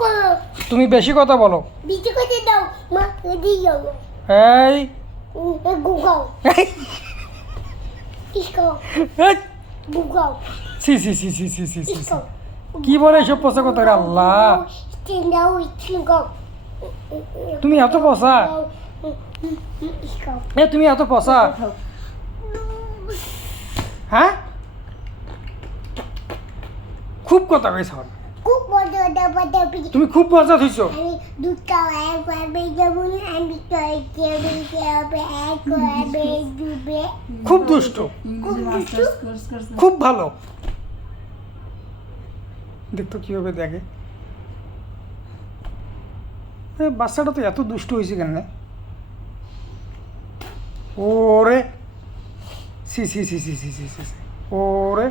করো। তুমি বেশি কথা বলো। বিচি করে দাও মা এদি যাও এই গুগাও এই, ইসকো এই, গুগাও সি সি সি সি সি সি সি ইসকো কি বলে এসব পচা কথা রে আল্লাহ। স্টেন্ডাও ইসকো তুমি এত পচা ইসকো এ তুমি এত পচা হ্যাঁ খুব কথা কইছ খুব বড় দাবা দাবি তুমি খুব মজা থইছো আমি দুটো একবার বেজবো আমি তো কেবল কেবল একবার বেজবে খুব দুষ্ট খুব ভালো দেখতো কিভাবে দেখে বাচ্চাটা তো এত দুষ্ট হয়েছে কেন ওরে সি সি সি সি সি সি সি সি। ওরে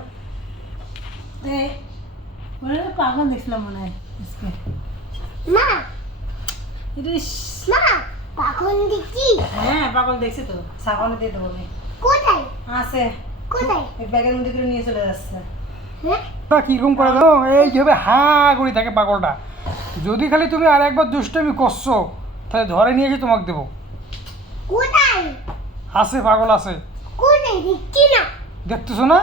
পাগল দেখছিলাম মনে হয় আজকে। মা ইরিস, মা পাখন দেখি হ্যাঁ পাগল দেখছি তো সাবানে দিয়ে দেবো আমি। কোথায় আছে কোথায় এই ব্যাগের মধ্যে করে নিয়ে চলে যাচ্ছে। হ্যাঁ তা কিরকম করে দাও এই যেভাবে হা করে থাকে পাগলটা যদি খালি তুমি আর একবার দুষ্টমি করছো তাহলে ধরে নিয়ে এসে তোমাকে দেবো কোথায় আছে পাগল আছে কোথায় দেখছি না দেখতেছো না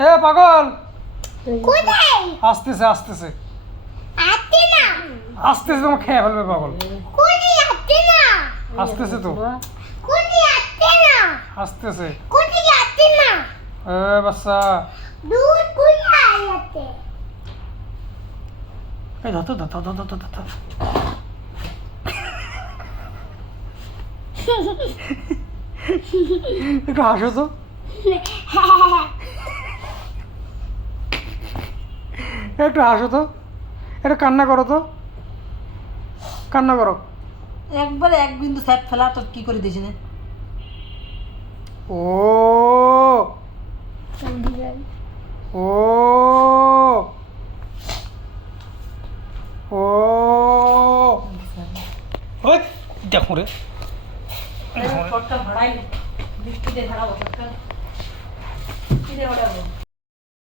এ পাগল কোথায় আসতেছে আসতেছে আতে না আসতেছে তোমার খেয়ে ফেলবে পাগল কোথায় আতে না আসতেছে তো কোথায় আতে না আসতেছে কোথায় আতে না এ বাচ্চা দুধ কোথায় আতে এই ধর তো ধর ধর ধর ধর ধর একটু হাসো তো একটু হাসো তো একটু কান্না করো তো কান্না করো একবারে এক বিন্দু স্যাপ ফেলা তো কি করে দিয়েছি না ও ও ও ওই দেখো রে পটটা ভাড়াই বৃষ্টিতে ভাড়াবো পটটা কি রে ভাড়াবো